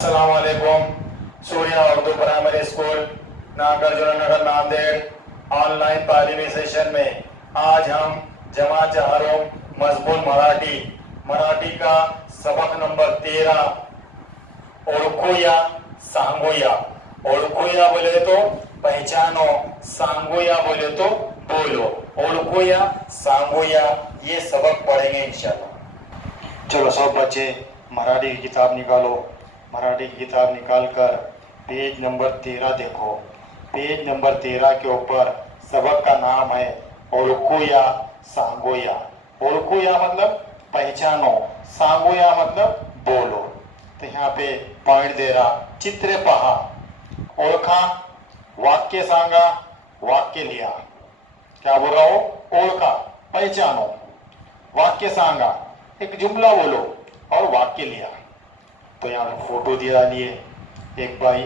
अस्सलाम वालेकुम। Surya Urdu primary school Nagarjuna नगर Nanded online तालीमी सेशन में आज हम जमात चहारों मजमून मराठी का सबक नंबर 13 ओळखूया सांगूया। ओळखूया बोले तो पहचानो, सांगूया बोले तो बोलो। ओळखूया सांगूया ये सबक पढ़ेंगे इंशाल्लाह। चलो सब बच्चे मराठी की किताब निकालो। मराठी की किताब निकालकर पेज नंबर 13 देखो। पेज नंबर 13 के ऊपर सबक का नाम है ओळखूया सांगूया। ओळखूया मतलब पहचानो, सांगूया मतलब बोलो। तो यहाँ पे पॉइंट दे रहा, चित्र पहा, ओळखा, वाक्य सांगा, वाक्य लिहा। क्या बोल रहा हो? ओळखा, पहचानो, वाक्य सांगा, एक जुमला बोलो और वाक्य लिया। तो यहाँ पे फोटो दिया लिए, एक भाई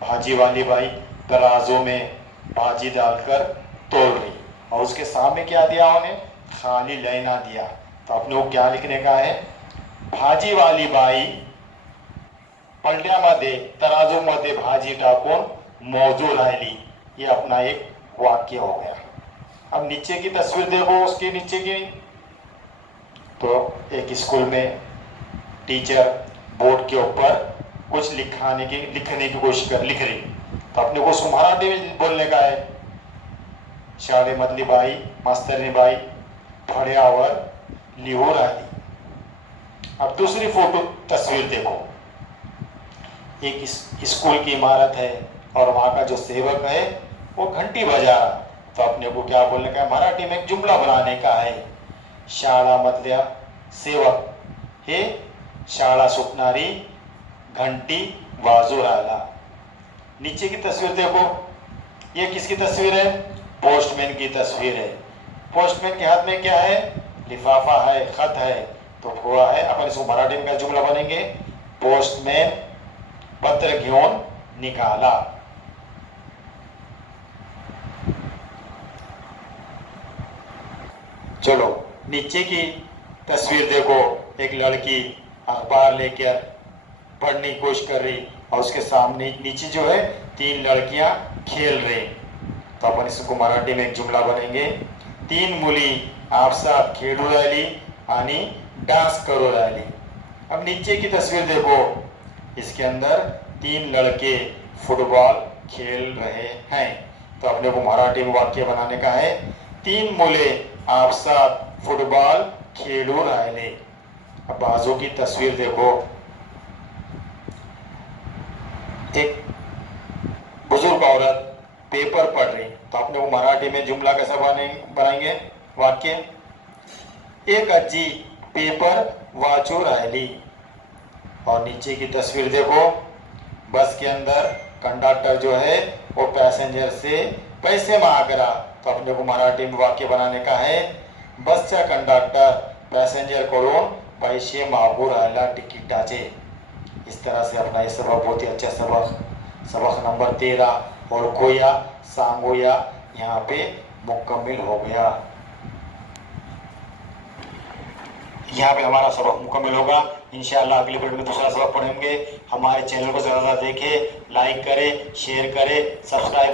भाजी वाली भाई तराजू में भाजी डालकर तोल रही और उसके सामने क्या दिया उन्हें? खाली लाइना दिया। तो अपने को क्या लिखने का है? भाजी वाली बाई पलट्यामध्ये तराजूमध्ये भाजी टाकून मोजू राहिली। ये अपना एक वाक्य हो गया। अब नीचे की तस्वीर देखो, उसके नीचे की। तो एक स्कूल में टीचर बोर्ड के ऊपर कुछ लिखने की कोशिश लिख रही। तो अपने को मराठी में बोलने का है, शाळेमधली बाई मास्तरनी बाई फळ्यावर लिहू राहिली। अब दूसरी फोटो तस्वीर देखो, एक स्कूल की इमारत है और वहाँ का जो सेवक है वो घंटी बजा रहा। तो अपने को क्या बोलने का है? मराठी में एक जुमला बनाने का है। शाळामधल्या सेवक हे शाळा सुटणारी घंटी वाजू राहिला। नीचे की तस्वीर देखो, ये किसकी तस्वीर है? पोस्टमैन की तस्वीर है। पोस्टमैन के हाथ में क्या है? लिफाफा है, खत है। तो हुआ है, अपन इसको मराठी में क्या जुमला बनेंगे? पोस्टमैन पत्र घेऊन निकाला। चलो नीचे की तस्वीर देखो, एक लड़की अखबार लेकर पढ़ने की कोशिश कर रही और उसके सामने नीचे जो है 3 लड़कियां खेल रही। तो अपन इसको मराठी में एक जुमला बनेंगे, 3 मुली आपसात खेळू राहिली आणि डांस करू राहिली। अब नीचे की तस्वीर देखो, इसके अंदर 3 लड़के फुटबॉल खेल रहे हैं। तो अपने को मराठी में वाक्य बनाने का है, 3 मुले आपसात फुटबॉल खेळू राहिले। अब बाजू की तस्वीर देखो, एक बुजुर्ग औरत पेपर पढ़ रही। तो अपने को मराठी में जुमला कैसा बनाएंगे? वाक्य, एक अज्जी पेपर वाचू राहिली। और नीचे की तस्वीर देखो, बस के अंदर कंडक्टर जो है वो पैसेंजर से पैसे मांग रहा। तो अपने को मराठी में वाक्य बनाने का है, बसचा कंडक्टर पैसेंजर कडून पैसे मागू राहिला तिकिटाचे। इस तरह से अपना ये सबक बहुत ही अच्छा सबक नंबर 13 ओळखूया सांगूया यहाँ पे मुकम्मल हो गया। यहाँ पे हमारा सबक मुकम्मल होगा। इंशाअल्लाह अगली वीडियो में दूसरा सबक पढ़ेंगे। हमारे चैनल को ज़्यादा देखें, लाइक करें, शेयर करें, सब्सक्राइब